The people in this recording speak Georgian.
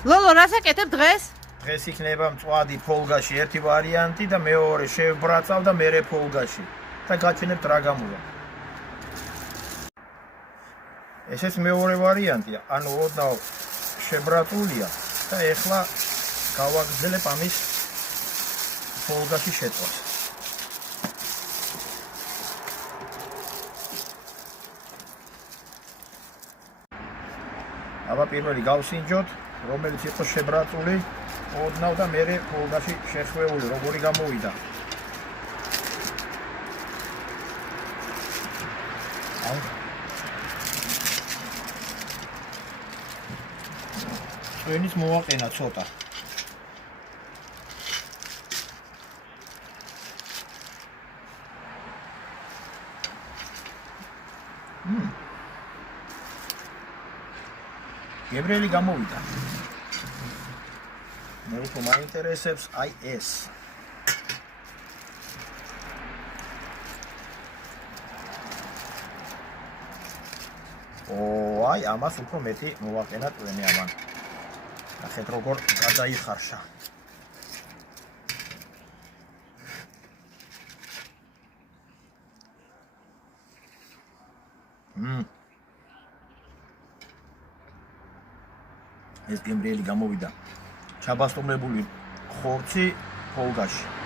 ლოლო, რას აკეთებ დღეს? დღეს იქნება მწვადი ფოლგაში ერთი ვარიანტი და მეორე შევბრაწავ და მერე ფოლგაში და გაჩვენებთ რა გამოვა. ესეც მეორე ვარიანტია, ანუ ოდნავ შებრაწულია და ეხლა გავაგრძელებ ამის ფოლგაში შეწვას. აბა პირველი გავსინჯოთ, რომელიც იყო შებრაწული ოდნავ და მერე ფოლგაში შეხვეული, როგორი გამოვიდა. წვენის მოვაყენა ცოტა. გებრიელი გამოვიდა. მე უფრო მაინტერესებს აი ეს. აი ამას უფრო მეტი მოვაყენა წვენი ამან. ნახეთ როგორ გადაიხარშა. ეს გემრიელი გამოვიდა ჩაბასტუმრებული ხორცი ფოლგაში.